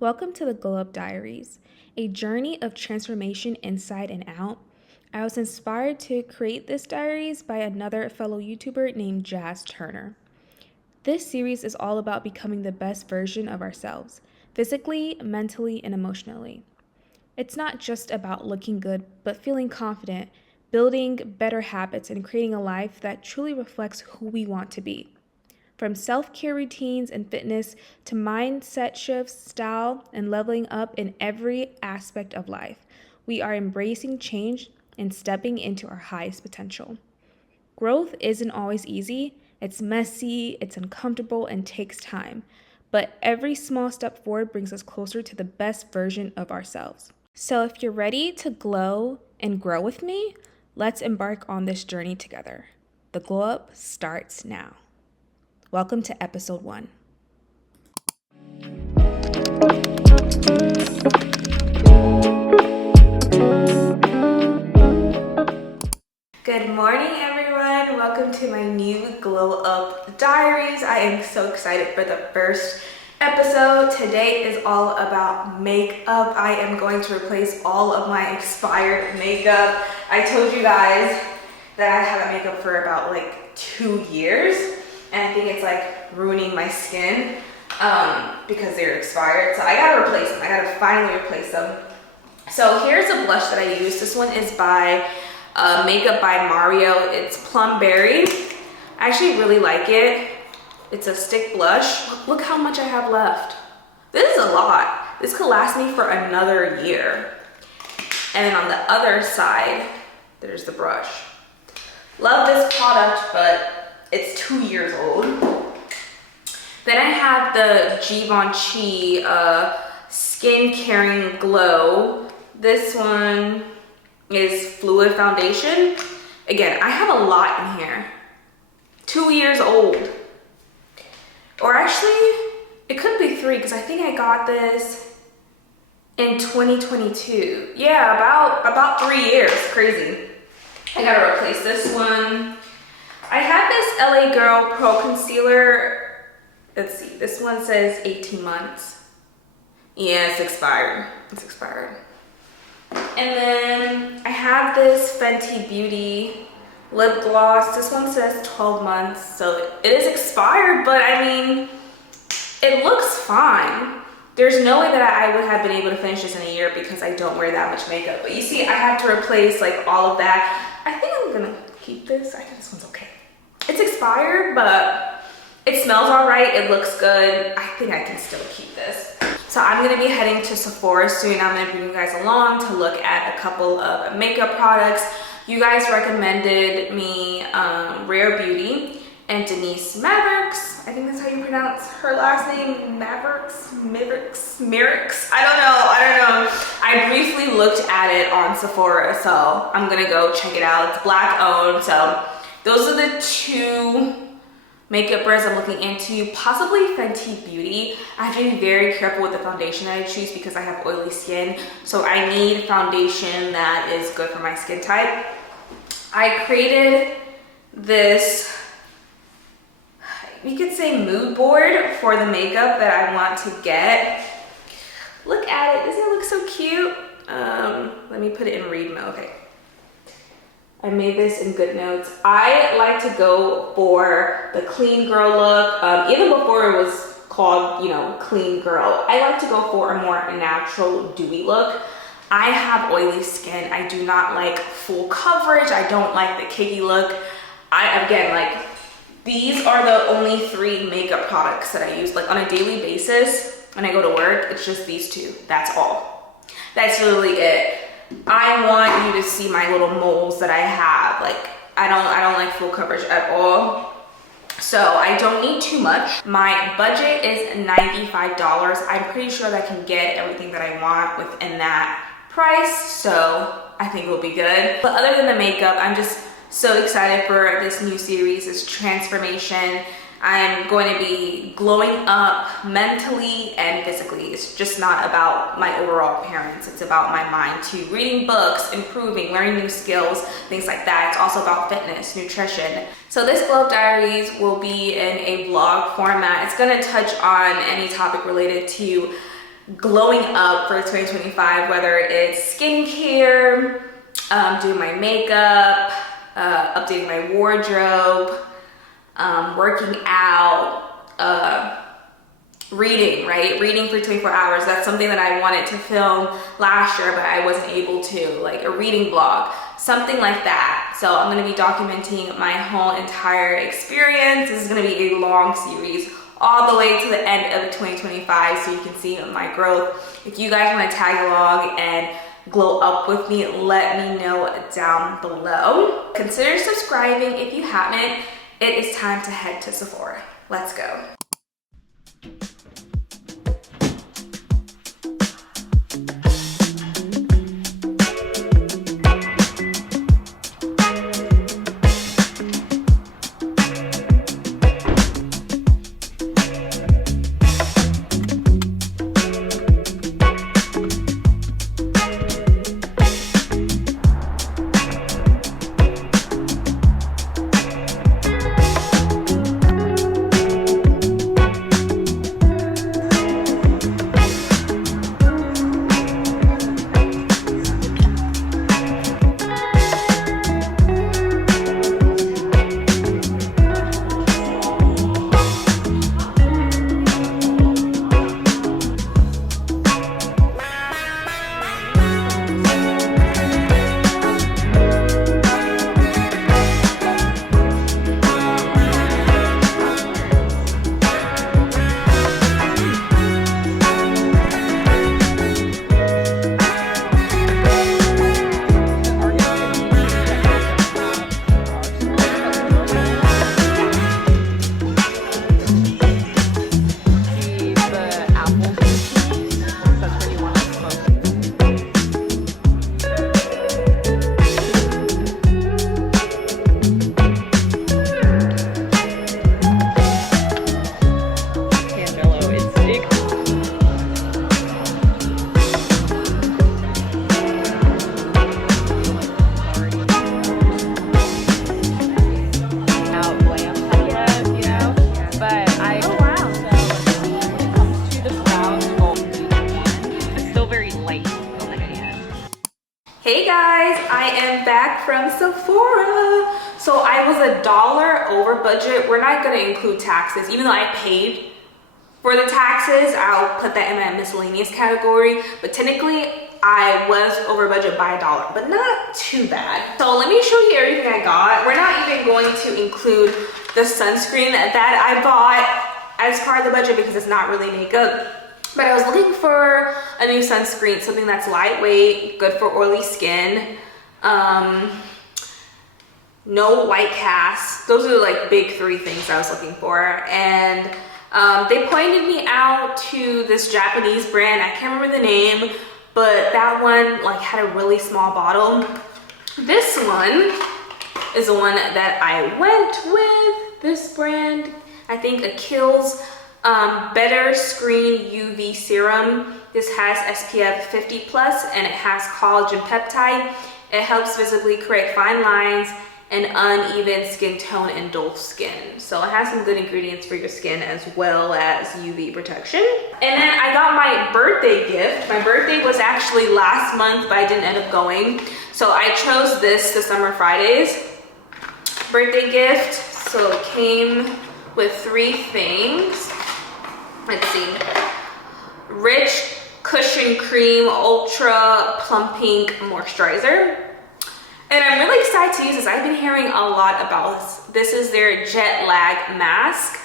Welcome to the Glow Up Diaries, a journey of transformation inside and out. I was inspired to create this diaries by another fellow YouTuber named Jazz Turner. This series is all about becoming the best version of ourselves, physically, mentally, and emotionally. It's not just about looking good, but feeling confident, building better habits, and creating a life that truly reflects who we want to be. From self-care routines and fitness to mindset shifts, style, and leveling up in every aspect of life, we are embracing change and stepping into our highest potential. Growth isn't always easy. It's messy, it's uncomfortable, and takes time. But every small step forward brings us closer to the best version of ourselves. So if you're ready to glow and grow with me, let's embark on this journey together. The glow up starts now. Welcome to episode 1. Good morning, everyone. Welcome to my new Glow Up Diaries. I am so excited for the first episode. Today is all about makeup. I am going to replace all of my expired makeup. I told you guys that I haven't makeup for about like 2 years. And I think it's like ruining my skin because they're expired. So I gotta replace them. I gotta finally replace them. So here's a blush that I use. This one is by Makeup by Mario. It's Plum Berry. I actually really like it. It's a stick blush. Look how much I have left. This is a lot. This could last me for another year. And then on the other side, there's the brush. Love this product, but it's 2 years old. Then I have the Givenchy Skin Caring Glow. This one is Fluid Foundation. Again, I have a lot in here. 2 years old. Or actually, it could be 3 because I think I got this in 2022. Yeah, about 3 years. Crazy. I gotta replace this one. I have this LA Girl Pro Concealer. Let's see, this one says 18 months. Yeah, it's expired. It's expired. And then I have this Fenty Beauty lip gloss. This one says 12 months, so it is expired, but I mean, it looks fine. There's no way that I would have been able to finish this in a year because I don't wear that much makeup. But you see, I have to replace like all of that. I think I'm gonna keep this. I think this one's okay. It's expired, but it smells all right. It looks good. I think I can still keep this. So I'm gonna be heading to Sephora soon. I'm gonna bring you guys along to look at a couple of makeup products. You guys recommended me Rare Beauty and Denise Mavericks. I think that's how you pronounce her last name. Mavericks. I don't know. I briefly looked at it on Sephora, so I'm gonna go check it out. It's Black owned, so those are the 2 makeup brands I'm looking into, possibly Fenty Beauty. I have to be very careful with the foundation that I choose because I have oily skin. So I need foundation that is good for my skin type. I created this, you could say mood board for the makeup that I want to get. Look at it, doesn't it look so cute? Let me put it in read mode, okay. I made this in Good Notes. I like to go for the clean girl look. Even before it was called, clean girl, I like to go for a more natural, dewy look. I have oily skin. I do not like full coverage. I don't like the cakey look. These are the only 3 makeup products that I use. Like on a daily basis, when I go to work, it's just these 2. That's all. That's literally it. I want you to see my little moles that I have. Like I don't like full coverage at all. So I don't need too much. My budget is $95. I'm pretty sure that I can get everything that I want within that price. So I think it'll be good. But other than the makeup, I'm just so excited for this new series, this transformation. I'm going to be glowing up mentally and physically. It's just not about my overall appearance. It's about my mind too. Reading books, improving, learning new skills, things like that. It's also about fitness, nutrition. So this Glow Up Diaries will be in a vlog format. It's going to touch on any topic related to glowing up for 2025, whether it's skincare, doing my makeup, updating my wardrobe, working out, reading, right? Reading for 24 hours. That's something that I wanted to film last year, but I wasn't able to, like a reading blog, something like that. So I'm going to be documenting my whole entire experience. This is going to be a long series all the way to the end of 2025, so you can see my growth. If you guys want to tag along and glow up with me, let me know down below. Consider subscribing if you haven't. It is time to head to Sephora. Let's go. Hey guys, I am back from Sephora. So I was $1 over budget. We're not gonna include taxes. Even though I paid for the taxes, I'll put that in my miscellaneous category. But technically, I was over budget by $1, but not too bad. So let me show you everything I got. We're not even going to include the sunscreen that I bought as part of the budget because it's not really makeup. But I was looking for a new sunscreen, something that's lightweight, good for oily skin, no white cast. Those are like big 3 things I was looking for. And they pointed me out to this Japanese brand. I can't remember the name, but that one like had a really small bottle. This one is the one that I went with. This brand, I think Akil's Better Screen UV Serum. This has SPF 50 plus and it has collagen peptide. It helps visibly correct fine lines and uneven skin tone and dull skin. So it has some good ingredients for your skin as well as UV protection. And then I got my birthday gift. My birthday was actually last month, but I didn't end up going. So I chose this, the Summer Fridays birthday gift. So it came with 3 things. Let's see. Rich Cushion Cream Ultra Plumping Moisturizer. And I'm really excited to use this. I've been hearing a lot about this. This is their jet lag mask.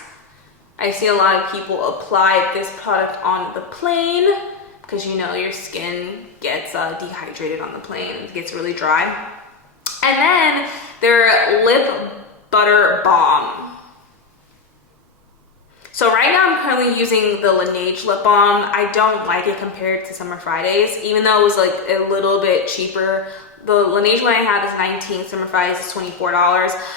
I see a lot of people apply this product on the plane because you know your skin gets dehydrated on the plane. It gets really dry. And then their lip butter balm. So right now I'm currently using the Laneige lip balm. I don't like it compared to Summer Fridays, even though it was like a little bit cheaper. The Laneige one I have is 19, Summer Fridays is $24.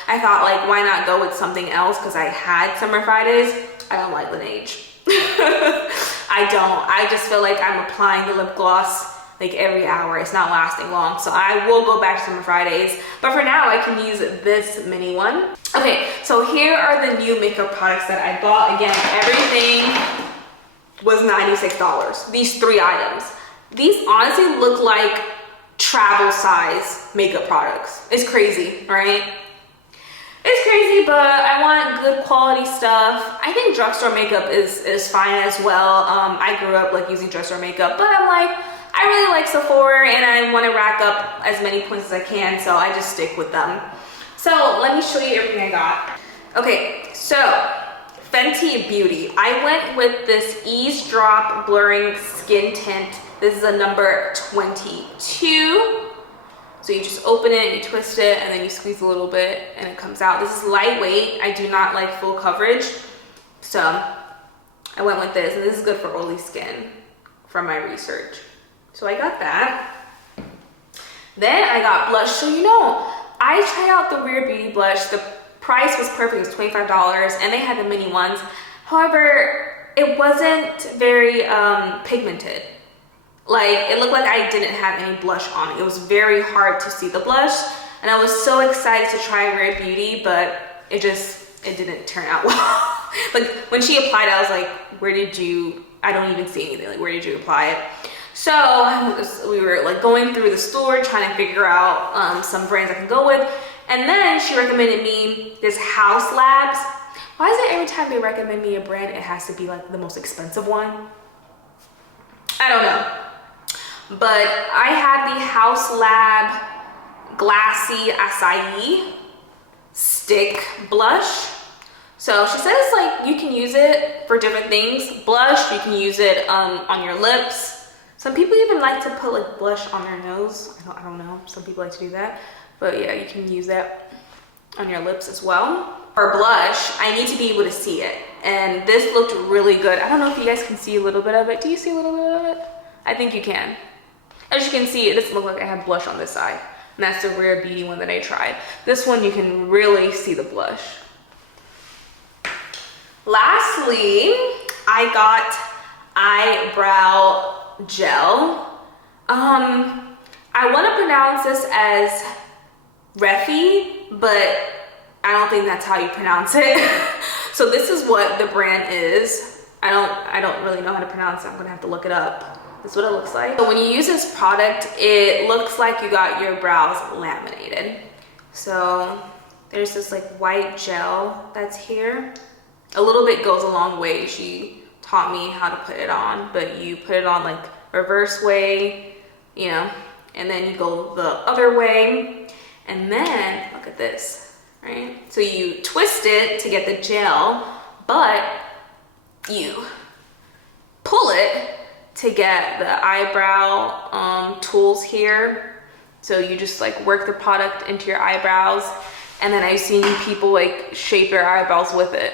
I thought like, why not go with something else? Because I had Summer Fridays. I don't like Laneige. I don't. I just feel like I'm applying the lip gloss like every hour. It's not lasting long. So I will go back to Summer Fridays. But for now, I can use this mini one. Okay, so here are the new makeup products that I bought. Again, everything was $96. These 3 items. These honestly look like travel size makeup products. It's crazy, right? It's crazy, but I want good quality stuff. I think drugstore makeup is fine as well. I grew up like using drugstore makeup, but I'm like, I really like Sephora and I want to rack up as many points as I can, so I just stick with them. So let me show you everything I got. Okay, so Fenty Beauty. I went with this Eavesdrop Blurring Skin Tint. This is a number 22. So you just open it, you twist it, and then you squeeze a little bit and it comes out. This is lightweight. I do not like full coverage. So I went with this, and this is good for oily skin from my research. So I got that. Then I got blush. So you know, I tried out the Rare Beauty blush. The price was perfect, it was $25, and they had the mini ones. However, it wasn't very pigmented. Like, it looked like I didn't have any blush on it. It was very hard to see the blush, and I was so excited to try Rare Beauty, but it didn't turn out well. Like, when she applied it, I was like, I don't even see anything. Like, where did you apply it? So we were like going through the store trying to figure out some brands I can go with. And then she recommended me this House Labs. Why is it every time they recommend me a brand, it has to be like the most expensive one? I don't know. But I had the House Lab Glassy Acai Stick Blush. So she says like you can use it for different things. Blush, you can use it on your lips. Some people even like to put like blush on their nose. I don't know. Some people like to do that. But yeah, you can use that on your lips as well. For blush, I need to be able to see it. And this looked really good. I don't know if you guys can see a little bit of it. Do you see a little bit of it? I think you can. As you can see, it doesn't look like I have blush on this side. And that's the Rare Beauty one that I tried. This one, you can really see the blush. Lastly, I got eyebrow gel. I want to pronounce this as Refi, but I don't think that's how you pronounce it. So this is what the brand is. I don't really know how to pronounce it. I'm gonna have to look it up. This is what it looks like. So when you use this product, it looks like you got your brows laminated. So there's this like white gel that's here. A little bit goes a long way. She taught me how to put it on, but you put it on like reverse way, you know, and then you go the other way, and then look at this, right? So you twist it to get the gel, but you pull it to get the eyebrow tools here. So you just like work the product into your eyebrows, and then I've seen people like shape their eyebrows with it.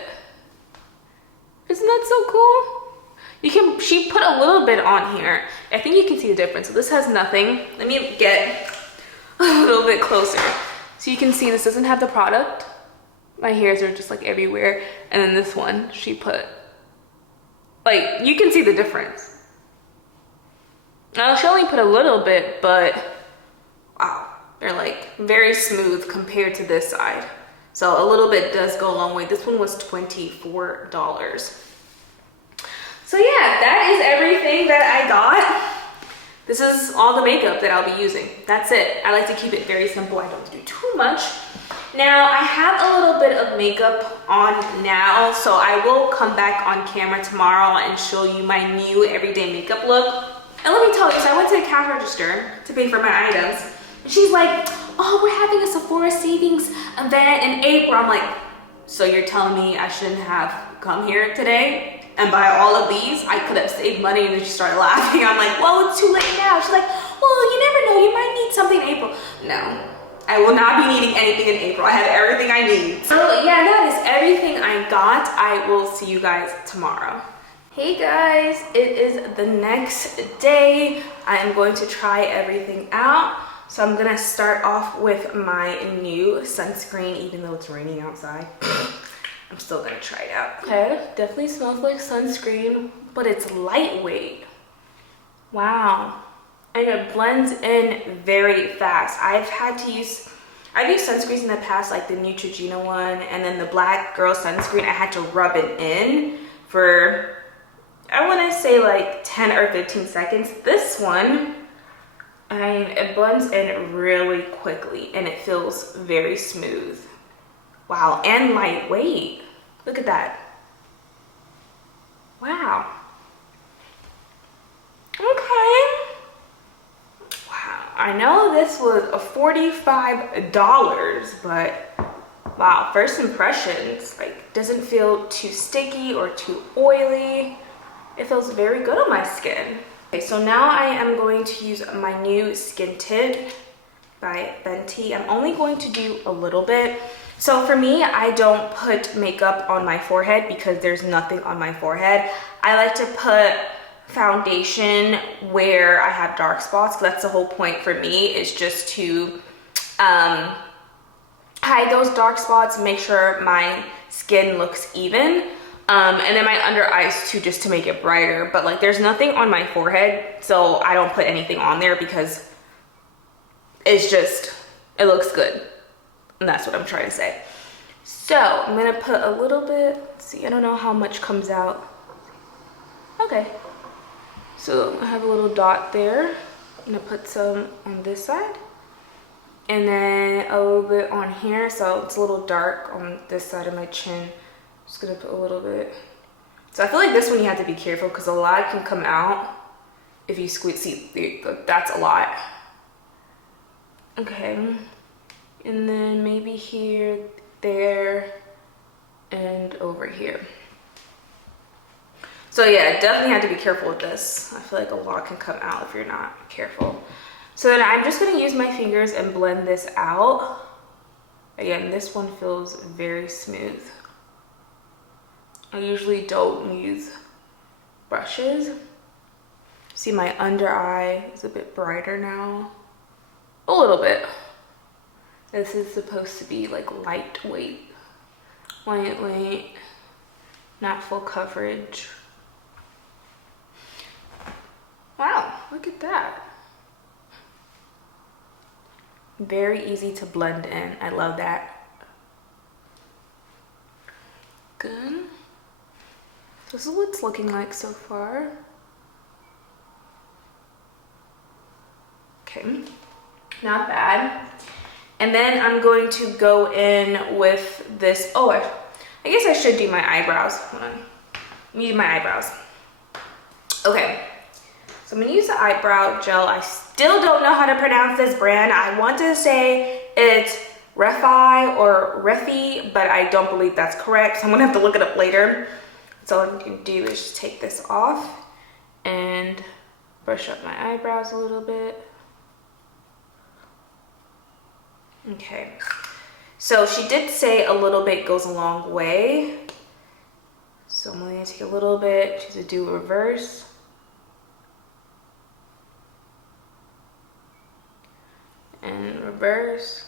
Isn't that so cool? She put a little bit on here. I think you can see the difference. So this has nothing. Let me get a little bit closer. So you can see this doesn't have the product. My hairs are just like everywhere. And then this one, she put, like, you can see the difference. Now she only put a little bit, but wow, they're like very smooth compared to this side. So a little bit does go a long way. This one was $24. So yeah, that is everything that I got. This is all the makeup that I'll be using. That's it. I like to keep it very simple. I don't do too much. Now I have a little bit of makeup on now, so I will come back on camera tomorrow and show you my new everyday makeup look. And let me tell you, so I went to the cash register to pay for my items. And she's like, oh, we're having a Sephora savings event in April. I'm like, so you're telling me I shouldn't have come here today and buy all of these? I could have saved money. And then she started laughing. I'm like, well, it's too late now. She's like, well, you never know. You might need something in April. No, I will not be needing anything in April. I have everything I need. So yeah, that is everything I got. I will see you guys tomorrow. Hey guys, it is the next day. I am going to try everything out. So I'm gonna start off with my new sunscreen, even though it's raining outside. I'm still gonna try it out. Okay, definitely smells like sunscreen, but it's lightweight. Wow, and it blends in very fast. I've used sunscreens in the past, like the Neutrogena one, and then the Black Girl sunscreen. I had to rub it in for I want to say like 10 or 15 seconds. This one, I mean, it blends in really quickly and it feels very smooth. Wow, and lightweight. Look at that. Wow. Okay. Wow, I know this was a $45, but wow, first impressions, like, doesn't feel too sticky or too oily. It feels very good on my skin. Okay, so now I am going to use my new skin tint by Fenty. I'm only going to do a little bit. So for me, I don't put makeup on my forehead because there's nothing on my forehead. I like to put foundation where I have dark spots. That's the whole point for me, is just to hide those dark spots, make sure my skin looks even. And then my under eyes too, just to make it brighter. But like, there's nothing on my forehead, so I don't put anything on there because it's just, it looks good. And that's what I'm trying to say. So I'm gonna put a little bit, let's see, I don't know how much comes out. Okay. So I have a little dot there. I'm gonna put some on this side. And then a little bit on here, so it's a little dark on this side of my chin. Just gonna put a little bit. So I feel like this one you have to be careful because a lot can come out if you squeeze. See, that's a lot. Okay, and then maybe here, there, and over here. So yeah, definitely have to be careful with this. I feel like a lot can come out if you're not careful. So then I'm just gonna use my fingers and blend this out. Again, this one feels very smooth. I usually don't use brushes. See, my under eye is a bit brighter now. A little bit. This is supposed to be like lightweight. Lightweight, not full coverage. Wow, look at that. Very easy to blend in. I love that. Good. This is what it's looking like so far. Okay, not bad. And then I'm going to go in with this. Oh, I guess I should do my eyebrows. Hold on. Let me do my eyebrows. Okay, so I'm gonna use the eyebrow gel. I still don't know how to pronounce this brand. I want to say it's Refi or Refi, but I don't believe that's correct. So I'm gonna have to look it up later. So all I'm gonna do is just take this off and brush up my eyebrows a little bit. Okay, so she did say a little bit goes a long way. So I'm gonna take a little bit to do a reverse. And reverse.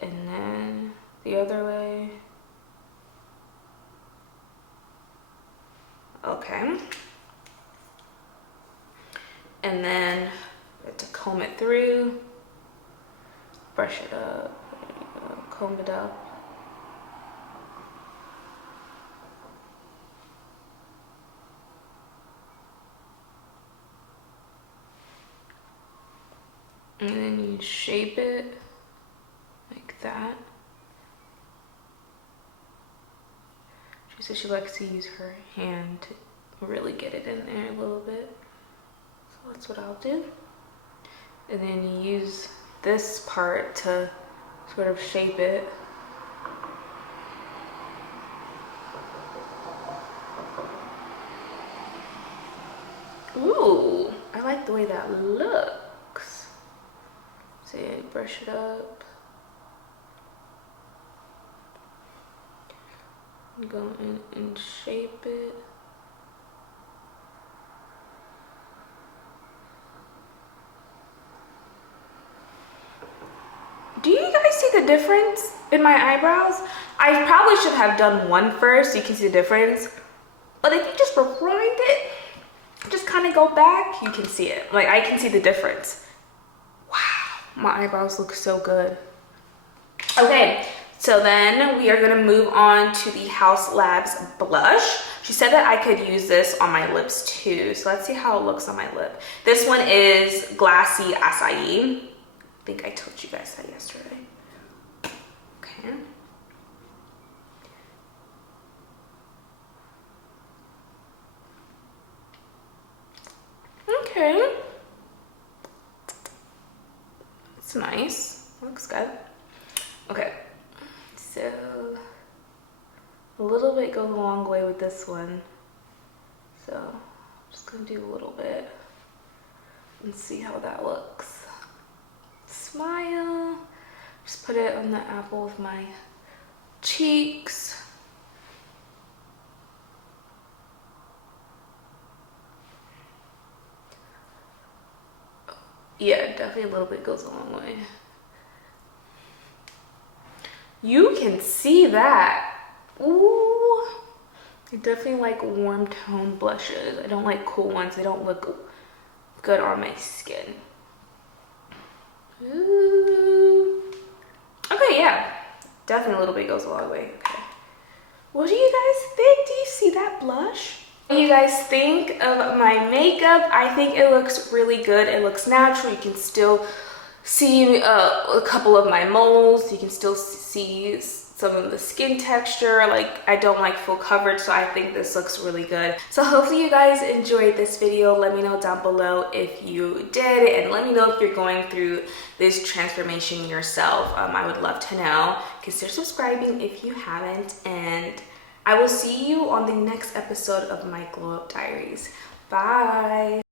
And then the other way. Okay. And then I have to comb it through, brush it up, there you go, comb it up. And then you shape it like that. She says she likes to use her hand to really get it in there a little bit. So that's what I'll do. And then you use this part to sort of shape it. Ooh, I like the way that looks. So yeah, brush it up. Go in and shape it. Do you guys see the difference in my eyebrows? I probably should have done one first so you can see the difference. But if you just rewind it, just kind of go back, you can see it. Like, I can see the difference. Wow, my eyebrows look so good. Okay, So then we are gonna move on to the House Labs blush. She said that I could use this on my lips too. So let's see how it looks on my lip. This one is Glassy Acai. I think I told you guys that yesterday. Okay. Okay. It's nice. Looks good. Okay. So a little bit goes a long way with this one. So I'm just gonna do a little bit and see how that looks. Smile. Just put it on the apple of my cheeks. Yeah, definitely a little bit goes a long way. You can see that. Ooh. I definitely like warm tone blushes. I don't like cool ones. They don't look good on my skin. Ooh. Okay, yeah. Definitely a little bit goes a long way. Okay. What do you guys think? Do you see that blush? What do you guys think of my makeup? I think it looks really good. It looks natural. You can still see a couple of my moles. You can still see some of the skin texture. Like, I don't like full coverage, so I think this looks really good. So hopefully you guys enjoyed this video. Let me know down below if you did, and let me know if you're going through this transformation yourself. I would love to know. Consider subscribing if you haven't, and I will see you on the next episode of my Glow Up Diaries. Bye.